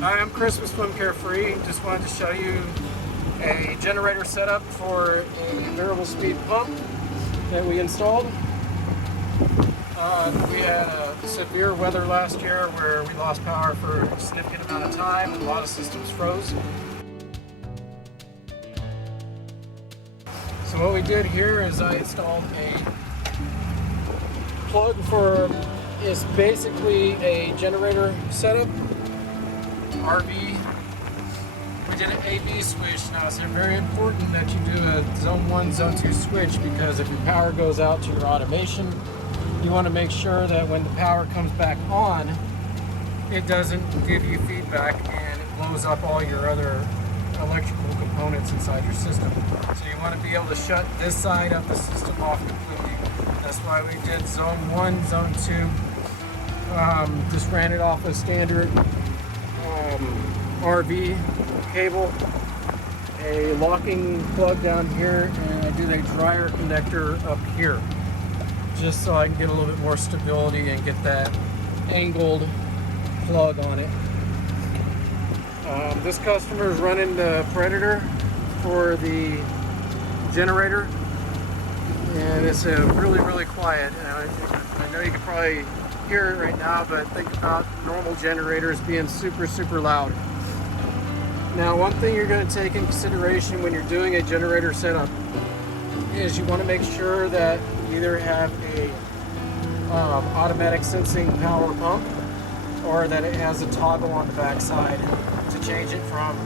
Hi, I'm Christmas from Carefree. Just wanted to show you a generator setup for a variable speed pump that we installed. We had a severe weather last year where we lost power for a significant amount of time and a lot of systems froze. So what we did here is I installed a plug for, it's basically a generator setup. RV. We did an AB switch. Now it's very important that you do a zone 1, zone 2 switch, because if your power goes out to your automation, you want to make sure that when the power comes back on, it doesn't give you feedback and it blows up all your other electrical components inside your system. So you want to be able to shut this side of the system off completely. That's why we did zone 1, zone 2. Just ran it off a standard RV cable, a locking plug down here, and I did a dryer connector up here, just so I can get a little bit more stability and get that angled plug on it. This customer is running the Predator for the generator, and it's really quiet. I know you can probably hear it right now, but think about normal generators being super loud. Now, one thing you're going to take in consideration when you're doing a generator setup is you want to make sure that you either have a automatic sensing power pump, or that it has a toggle on the back side to change it from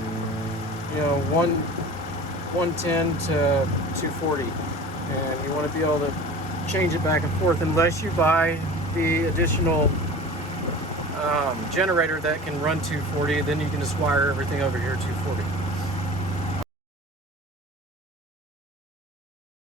110 to 240, and you want to be able to change it back and forth, unless you buy the additional generator that can run 240. Then you can just wire everything over here 240.